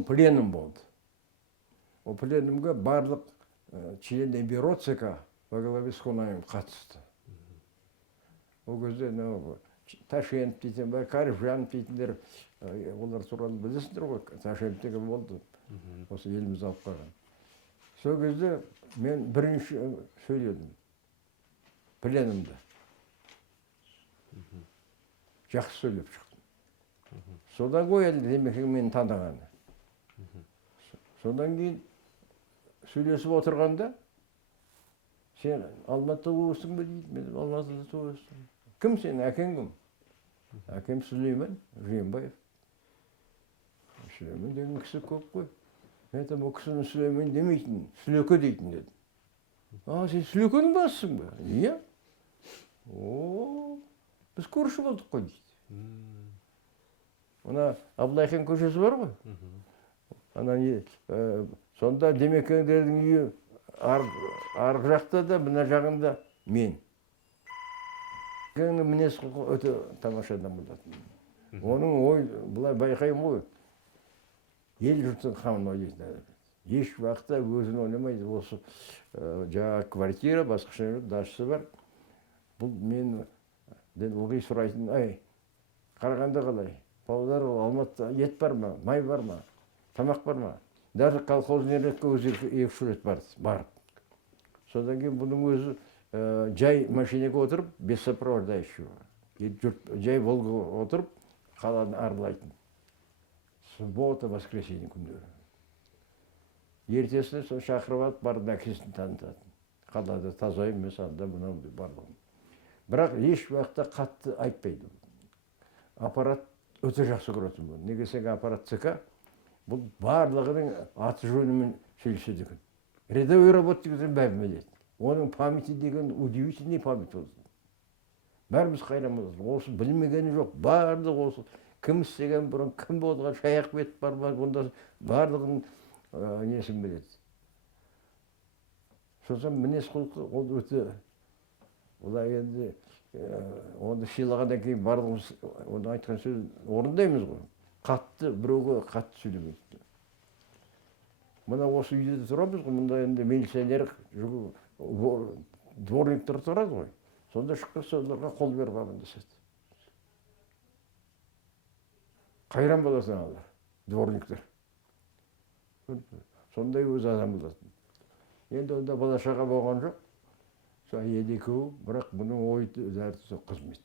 соң пленум болды. Ол пленумға барлық члены бюро ЦК во главе с Хонаевым қатысты. Ол кезде Ташкент дейтін, Кәріпжан дейтіндер, олар туралы білесіңдер ғой, Ташкенттегі болды, осы еліміз алып қалған. Сол кезде мен бірінші сөйледім, пленумда. Жақсы сөйлеп шықтым. Содан ғой әлі демекең мені таңдағаны. Содан кейін сөйлесіп отырғанда, сен Алматыда өстің бе дейді, мен Алматыда туыстым. Кім сен, әкең кім? Әкем Сүлеймен Жиенбаев. Сүлеймен деген кісі көп қой. Мен айтам, ол кісінің Сүлеймен демейтін, Сүлеке дейтін дедім. Сен Сүлекенің басысың ба? Иә. Біз көрші болдық қой дейді. Мына Абылайхан көшесі бар ғой? Сонда демекеңдердің үйі арғы жақта да, мына жағында мен. Мінез құлқы өте тамаша адам болатын. Оның ой, бұлай байқаймын ғой, ел жұрттың қамын ойлайтын адам. Еш уақытта өзін ойламайды. Осы жаңа квартира, басқаша дашысы бар. Бұл мен ылғи сұрайтын, Қарағанды қалай? Павлодар, Алматыда ет бар ма, май бар ма, тамақ бар ма? Даже колхозный ретке өзі 2-3 рет барып. Содан кейін бұның өзі жай машинеге отырып, без сопровождающего. Жай Волга отырып, қаланы арылайтын. Суббота, воскресенье күндері. Ертесіне сол шақырып алып, барып әкесін танытатын. Қалада таза емес, анда мынау барлығын. Бірақ еш уақытта қатты айтпайды. Аппарат өте жақсы көретін бұл. Неге сенің аппарат ЦК, бұл барлығының аты жөнімен сөйлеседі екен. Рядовой работник деген бәрін біледі. Оның памяти деген удивительный память болды. Бәріміз қайран болдық. Осы білмегені жоқ. Барлығы осы кім істеген бұрын, кім болған, шаяқ бет бар ма, онда барлығын несін біледі. Сосын мінез құлқы ол өте, олай енді оны сыйлағаннан кейін барлығымыз оны айтқан сөз орындаймыз ғой. Қатты, біреуге қатты сөйлемейді. Мына осы үйде тұрамыз ғой, мұнда енді милиционер, дворниктер тұрады ғой. Сонда шыққан соларға қол беріп амандасады. Қайран боласың алар, дворниктер. Сондай өз адам болатын. Енді онда бала-шаға болған жоқ. Әйел екеуі, бірақ бұның ойы дәрісі қызмет.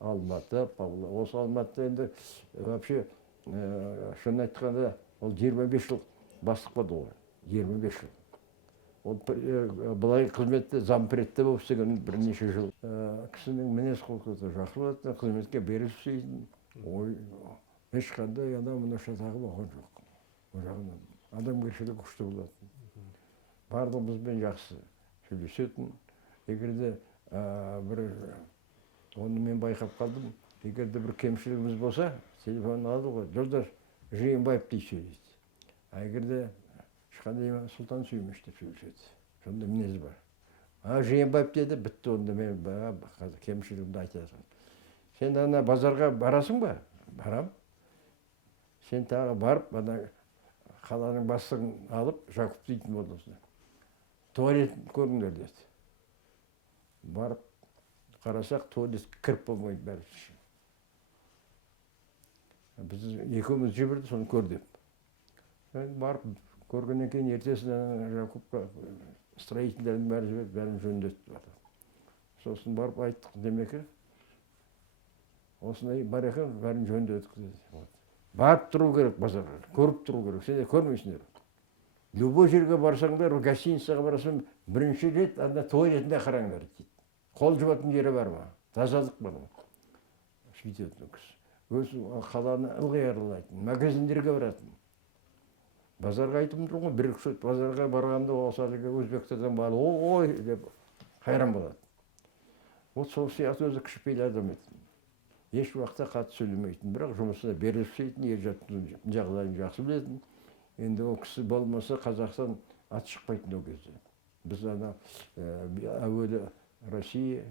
Алматы, Павлодар. Осы Алматыда енді вообще шын айтқанда ол 25 жыл бастық болды ғой. 25 жыл. Ол былай қызметте зампредте болып істеген бірнеше жыл. Кісінің мінез құлқы жақсы болатын, қызметке берілсейді. Ой, ешқандай мына шатағы болған жоқ. Ол жағынан адамгершілігі күшті болатын. Барлығымызбен жақсы сөйлесетін. Егерде оны мен байқап қалдым. Егерде бір кемшілігіміз болса, телефонын алды ғой, Жолдаш Жиенбаев дей сөйлейді. Егерде ешқандай Сұлтан Сүймеш деп сөйлеседі. Сонда мінез бар. Жиенбаев деді, бітті онда мен кемшілігімді айтасың. Сен ана базарға барасың ба? Барам. Сен тағы барып, қаланың бастығын алып, Жақып дейтін болды осында. Туалетін көріңдер деді. Барып қарасақ, туалет кіріп болмайды бәрі. Біз екеуміз жіберді, соны көрдіп. Барып көргеннен кейін ертесіне Жақыпқа строительдердің бәрі жіберді, бәрін жөндетті. Сосын барып айттық демекі. Осындай бар екен, бәрін жөндетті деді. Барып тұру керек базарға, көріп тұру керек. Сендер көрмейсіңдер. Любой жерге барсаңдар, гостиницаға барасың, бірінші рет анда туалетінде қараңдар дейді. Қол жуатын жері бар ма? Тазалық бар ма? Сөйтетін кісі. Өз қаланы ылғи аралайтын, магазиндерге баратын. Базарға айтып тұрмын ғой, бір базарға барғанда осы өзбектерден бар, ой деп қайран болады. Вот сол сияқты өзі кішіпейіл адам еді. Еш уақытта қатты сөйлемейтін, бірақ жұмысына беріліп істейтін, ер жаттың жағдайын жақсы білетін. Енді ол кісі болмаса Қазақстан аты шықпайтын ол кезде. Біз әуелі Россия,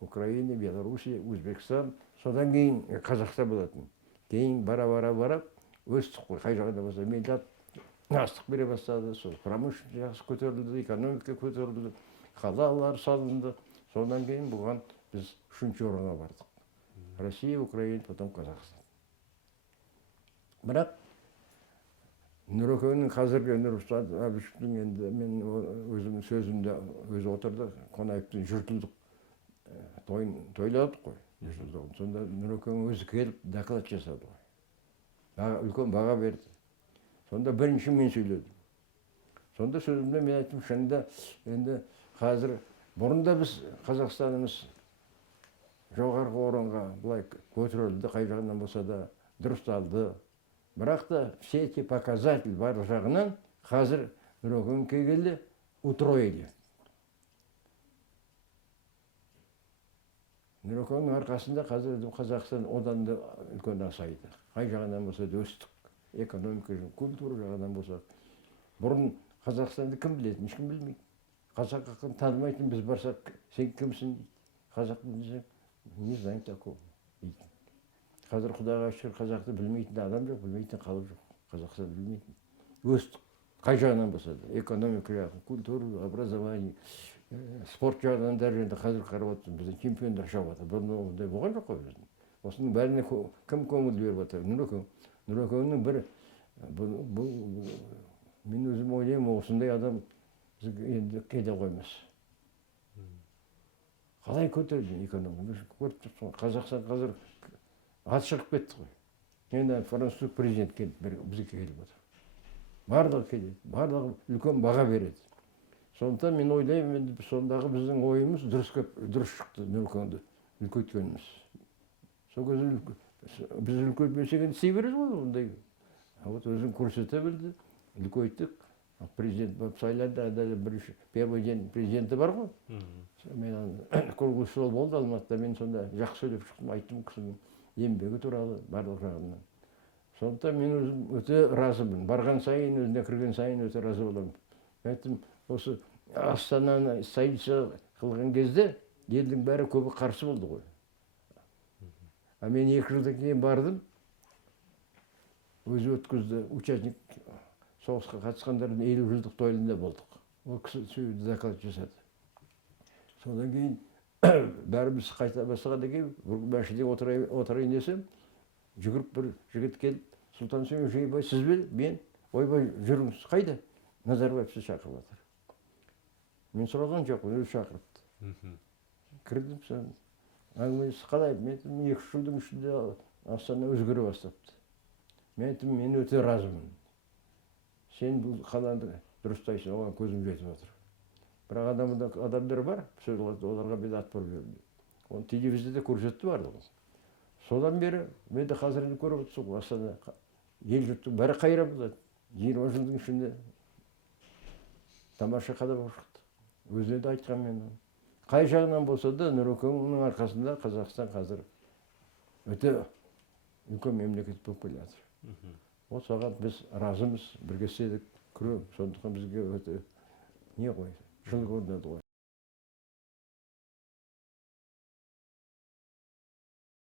Украина, Белоруссия, Өзбекстан, содан кейін Қазақстан болатын. Кейін бара-бара өстік қой, қай жағында болса, мен астық бере бастады, сол промышленность жақсы көтерілді, экономика көтерілді, қалалар салынды. Содан кейін бұған біз үшінші орынға бардық. Россия, Украина, потом Қазақстан. Бірақ Нұрекеңнің қазіргі Нұрсұлтан Әбішевтің енді мен өзімнің сөзімде өзі отырды, Қонаевтың жұртылдық тойладық қой. Сонда Нұрекең өзі келіп доклад жасады ғой. Үлкен баға берді. Сонда бірінші мен сөйледім. Сонда сөзімде мен айттым, шынында енді қазір бұрында біз Қазақстанымыз жоғарғы орынға былай көтерілді, қай жағынан болса да дұрысталды. Бірақ та все эти показатель бар жағынан қазір Нұрекең келгелі утроили. Нұрекеңнің арқасында қазір Қазақстан одан да үлкен асайды. Қай жағынан болса да өстік. Экономика, культура жағынан болса. Бұрын Қазақстанды кім білетін, ешкім білмейді. Қазақ ақын танымайтын біз барсақ, сен кімсің дейді. Қазақпын десең, не знаю такого дейді. Қазір Құдайға шүкір қазақты білмейтін адам жоқ, білмейтін халық жоқ. Қазақстан білмейтін. Өстік. Қай жағынан болса да. Экономика жағынан, культура, образование, спорт жағынан да енді қазір қарап отырмыз. Біздің чемпиондар шығып жатыр. Бұрын ондай болған жоқ қой біздің. Осының бәріне кім көңіл беріп жатыр? Нұрекең. Нұрекеңнің бір, мен өзім ойлаймын, осындай адам бізге енді келе қоймас. Қалай көтерді экономика? Қазақстан қазір ат шығып кетті ғой. Енді француз президент келді, бізге келіп отыр. Барлығы келеді, барлығы үлкен баға береді. Сондықтан мен ойлаймын, сондағы біздің ойымыз дұрыс шықты Нұрекеңді үлкейткеніміз. Сол кезде біз үлкейтпесек енді сый береді ғой ондай. Вот өзін көрсете білді, үлкейттік. Президент болып сайланды, бірінші первый день президенті бар ғой. Мен круглый стол болды Алматыда, мен сонда жақсы сөйлеп шықтым, айттым кісінің еңбегі туралы барлық жағынан. Сондықтан мен өзім өте разымын. Барған сайын, өзіне кірген сайын өте разы боламын. Айттым, осы Астананы столица қылған кезде елдің бәрі көбі қарсы болды ғой. А мен 2 жылдан кейін бардым, өзі өткізді, участник соғысқа қатысқандардың 50 жылдық тойлында болдық. Ол кісі сөйді доклад жасады. Содан кейін бәріміз қайта бастағаннан кейін машинеге отырайын десем, жүгіріп бір жігіт келіп, Сұлтан Сүйінбай, сіз бе? Мен, ойбай, жүріңіз, қайда? Назарбаев сіз шақырып жатыр. Мен сұраған жоқ, өзі шақырыпты. Кірдім, сон әңгімесі қалай? Мен 2 жылдың ішінде Астана өзгере бастапты. Мен айттым, мен өте разымын. Сен бұл қаланы дұрыстайсың, оған көзім жетіп отыр. Бірақ адамдар бар, оларға мен ат бұрып жүрмін. Оны телевизорда көрсетті барлығы. Содан бері мен де қазір көріп отырсың ғой, Астана ел жұрттың бәрі қайран болады. 20 жылдың ішінде тамаша қадам болып шықты. Өзіне де айтқан мен. Қай жағынан болса да Нұрекеңнің арқасында Қазақстан қазір өте үлкен мемлекет болып келе жатыр. Осыған біз разымыз, бірге істедік, күрем. Сондықтан бізге өте не ғой, жыл көрінеді ғой.